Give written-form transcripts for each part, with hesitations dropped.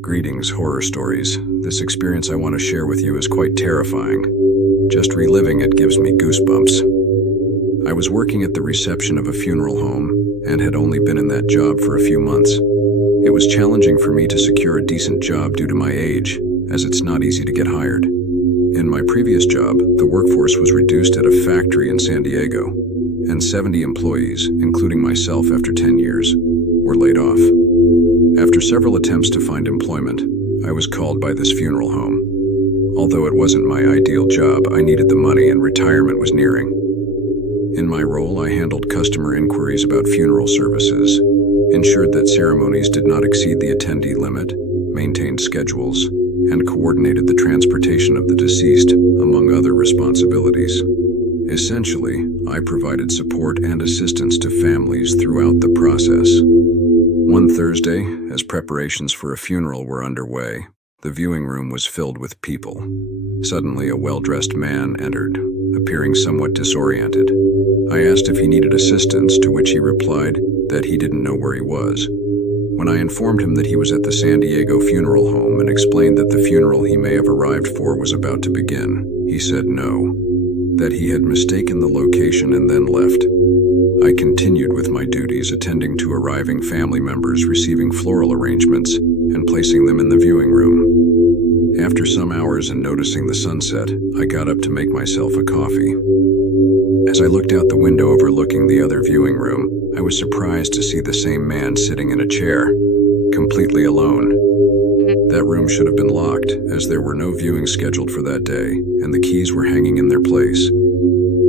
Greetings, horror stories. This experience I want to share with you is quite terrifying. Just reliving it gives me goosebumps. I was working at the reception of a funeral home and had only been in that job for a few months. It was challenging for me to secure a decent job due to my age, as it's not easy to get hired. In my previous job, the workforce was reduced at a factory in San Diego, and 70 employees, including myself after 10 years, were laid off. After several attempts to find employment, I was called by this funeral home. Although it wasn't my ideal job, I needed the money and retirement was nearing. In my role, I handled customer inquiries about funeral services, ensured that ceremonies did not exceed the attendee limit, maintained schedules, and coordinated the transportation of the deceased, among other responsibilities. Essentially, I provided support and assistance to families throughout the process. One Thursday, as preparations for a funeral were underway, the viewing room was filled with people. Suddenly, a well-dressed man entered, appearing somewhat disoriented. I asked if he needed assistance, to which he replied that he didn't know where he was. When I informed him that he was at the San Diego funeral home and explained that the funeral he may have arrived for was about to begin, he said no, that he had mistaken the location and then left. I continued with my duties, attending to arriving family members, receiving floral arrangements, and placing them in the viewing room. After some hours and noticing the sunset, I got up to make myself a coffee. As I looked out the window overlooking the other viewing room, I was surprised to see the same man sitting in a chair, completely alone. That room should have been locked, as there were no viewings scheduled for that day, and the keys were hanging in their place.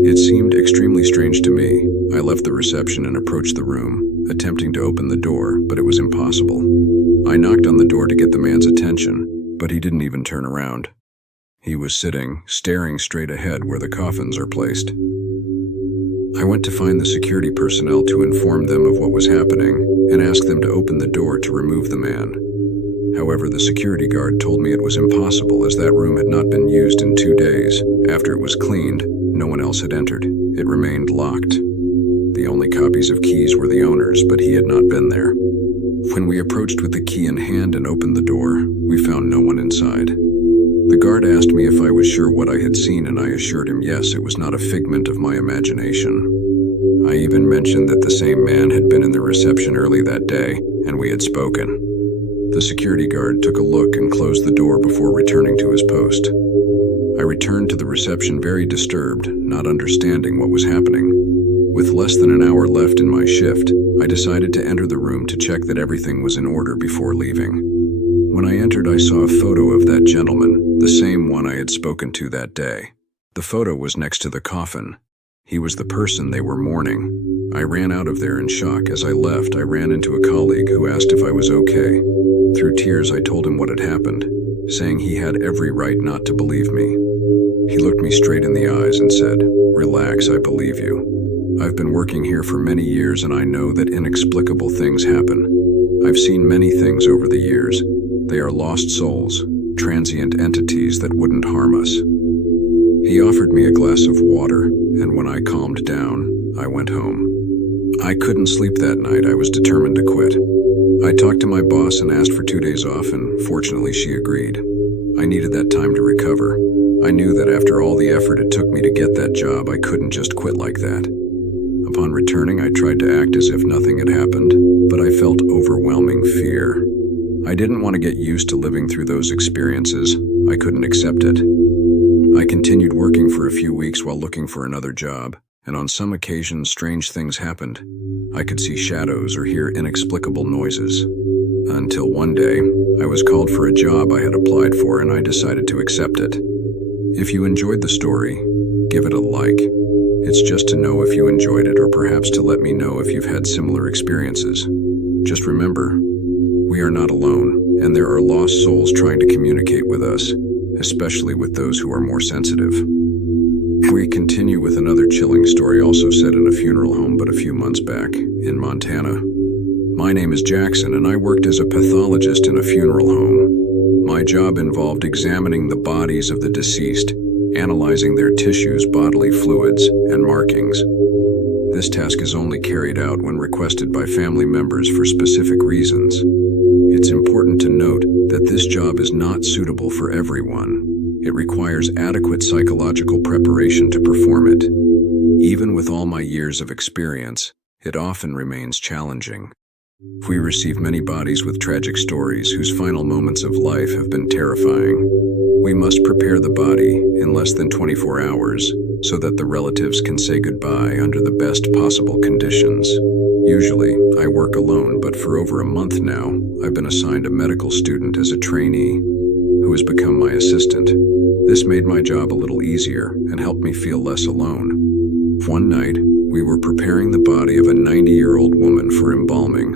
It seemed extremely strange to me. I left the reception and approached the room, attempting to open the door, but it was impossible. I knocked on the door to get the man's attention, but he didn't even turn around. He was sitting, staring straight ahead where the coffins are placed. I went to find the security personnel to inform them of what was happening and ask them to open the door to remove the man. However, the security guard told me it was impossible, as that room had not been used in 2 days. After it was cleaned, no one else had entered. It remained locked. The only copies of keys were the owner's, but he had not been there. When we approached with the key in hand and opened the door, we found no one inside. The guard asked me if I was sure what I had seen, and I assured him yes, it was not a figment of my imagination. I even mentioned that the same man had been in the reception early that day, and we had spoken. The security guard took a look and closed the door before returning to his post. I returned to the reception very disturbed, not understanding what was happening. With less than an hour left in my shift, I decided to enter the room to check that everything was in order before leaving. When I entered, I saw a photo of that gentleman, the same one I had spoken to that day. The photo was next to the coffin. He was the person they were mourning. I ran out of there in shock. As I left, I ran into a colleague who asked if I was okay. Through tears, I told him what had happened, saying he had every right not to believe me. He looked me straight in the eyes and said, "Relax, I believe you. I've been working here for many years and I know that inexplicable things happen. I've seen many things over the years. They are lost souls, transient entities that wouldn't harm us." He offered me a glass of water, and when I calmed down, I went home. I couldn't sleep that night. I was determined to quit. I talked to my boss and asked for 2 days off, and fortunately she agreed. I needed that time to recover. I knew that after all the effort it took me to get that job, I couldn't just quit like that. Upon returning, I tried to act as if nothing had happened, but I felt overwhelming fear. I didn't want to get used to living through those experiences. I couldn't accept it. I continued working for a few weeks while looking for another job, and on some occasions strange things happened. I could see shadows or hear inexplicable noises. Until one day, I was called for a job I had applied for and I decided to accept it. If you enjoyed the story, give it a like. It's just to know if you enjoyed it, or perhaps to let me know if you've had similar experiences. Just remember, we are not alone, and there are lost souls trying to communicate with us, especially with those who are more sensitive. We continue with another chilling story, also set in a funeral home but a few months back, in Montana. My name is Jackson, and I worked as a pathologist in a funeral home. My job involved examining the bodies of the deceased, analyzing their tissues, bodily fluids, and markings. This task is only carried out when requested by family members for specific reasons. It's important to note that this job is not suitable for everyone. It requires adequate psychological preparation to perform it. Even with all my years of experience, it often remains challenging. We receive many bodies with tragic stories whose final moments of life have been terrifying. We must prepare the body in less than 24 hours so that the relatives can say goodbye under the best possible conditions. Usually, I work alone, but for over a month now, I've been assigned a medical student as a trainee who has become my assistant. This made my job a little easier and helped me feel less alone. One night, we were preparing the body of a 90-year-old woman for embalming.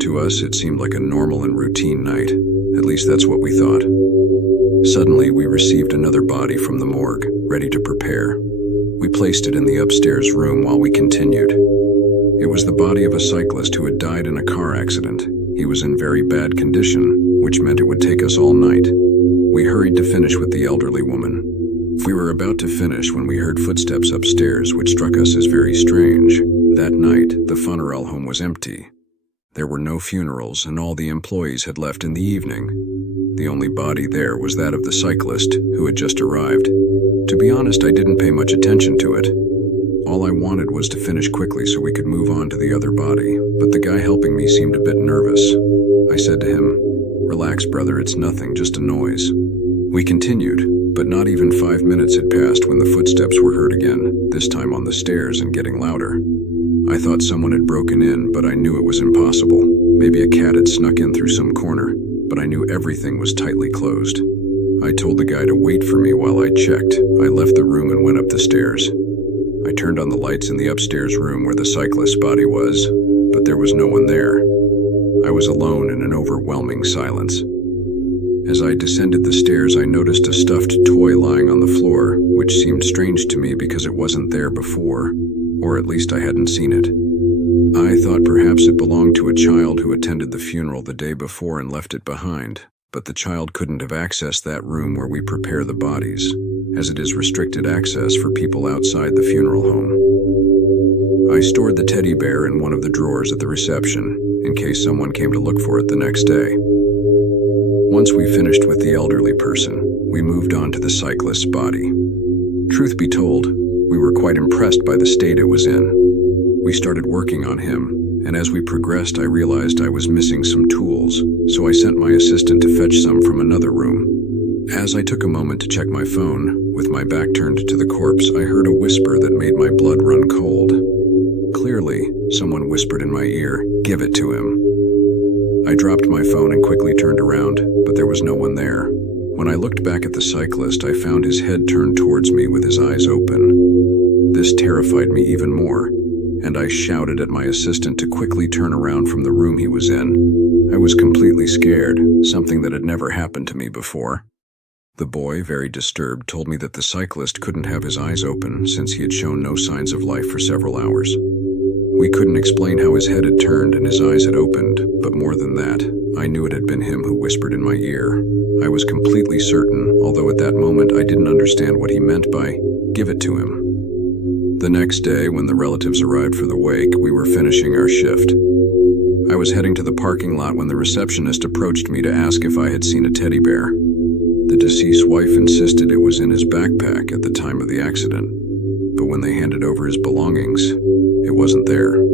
To us, it seemed like a normal and routine night. At least that's what we thought. Suddenly, we received another body from the morgue, ready to prepare. We placed it in the upstairs room while we continued. It was the body of a cyclist who had died in a car accident. He was in very bad condition, which meant it would take us all night. We hurried to finish with the elderly woman. We were about to finish when we heard footsteps upstairs, which struck us as very strange. That night, the funeral home was empty. There were no funerals, and all the employees had left in the evening. The only body there was that of the cyclist, who had just arrived. To be honest, I didn't pay much attention to it. All I wanted was to finish quickly so we could move on to the other body, but the guy helping me seemed a bit nervous. I said to him, "Relax, brother, it's nothing, just a noise." We continued, but not even 5 minutes had passed when the footsteps were heard again, this time on the stairs and getting louder. I thought someone had broken in, but I knew it was impossible. Maybe a cat had snuck in through some corner, but I knew everything was tightly closed. I told the guy to wait for me while I checked. I left the room and went up the stairs. I turned on the lights in the upstairs room where the cyclist's body was, but there was no one there. I was alone in an overwhelming silence. As I descended the stairs, I noticed a stuffed toy lying on the floor, which seemed strange to me because it wasn't there before, or at least I hadn't seen it. I thought perhaps it belonged to a child who attended the funeral the day before and left it behind, but the child couldn't have accessed that room where we prepare the bodies, as it is restricted access for people outside the funeral home. I stored the teddy bear in one of the drawers at the reception, in case someone came to look for it the next day. Once we finished with the elderly person, we moved on to the cyclist's body. Truth be told, we were quite impressed by the state it was in. We started working on him, and as we progressed, I realized I was missing some tools, so I sent my assistant to fetch some from another room. As I took a moment to check my phone, with my back turned to the corpse, I heard a whisper that made my blood run cold. Clearly, someone whispered in my ear, "Give it to him." I dropped my phone and quickly turned around, but there was no one there. When I looked back at the cyclist, I found his head turned towards me with his eyes open. This terrified me even more, and I shouted at my assistant to quickly turn around from the room he was in. I was completely scared, something that had never happened to me before. The boy, very disturbed, told me that the cyclist couldn't have his eyes open since he had shown no signs of life for several hours. We couldn't explain how his head had turned and his eyes had opened, but more than that, I knew it had been him who whispered in my ear. I was completely certain, although at that moment I didn't understand what he meant by, "Give it to him." The next day, when the relatives arrived for the wake, we were finishing our shift. I was heading to the parking lot when the receptionist approached me to ask if I had seen a teddy bear. The deceased wife insisted it was in his backpack at the time of the accident, but when they handed over his belongings, it wasn't there.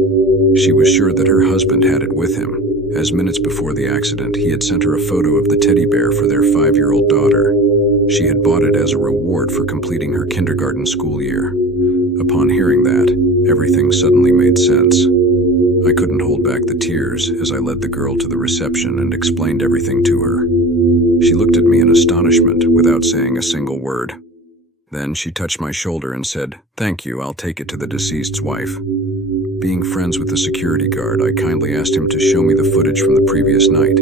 She was sure that her husband had it with him, as minutes before the accident he had sent her a photo of the teddy bear for their 5-year-old daughter. She had bought it as a reward for completing her kindergarten school year. Upon hearing that, everything suddenly made sense. I couldn't hold back the tears as I led the girl to the reception and explained everything to her. She looked at me in astonishment without saying a single word. Then she touched my shoulder and said, "Thank you, I'll take it to the deceased's wife." Being friends with the security guard, I kindly asked him to show me the footage from the previous night.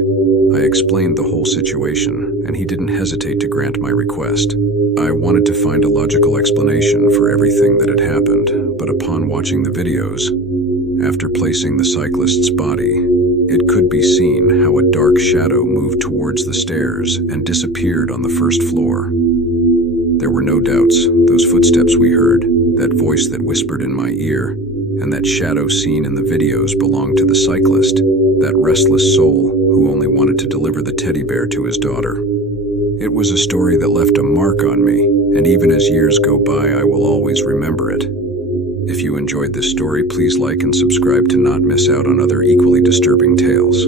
I explained the whole situation, and he didn't hesitate to grant my request. I wanted to find a logical explanation for everything that had happened, but upon watching the videos, after placing the cyclist's body, it could be seen how a dark shadow moved towards the stairs and disappeared on the first floor. There were no doubts, those footsteps we heard, that voice that whispered in my ear, and that shadow seen in the videos belonged to the cyclist, that restless soul who only wanted to deliver the teddy bear to his daughter. It was a story that left a mark on me, and even as years go by, I will always remember it. If you enjoyed this story, please like and subscribe to not miss out on other equally disturbing tales.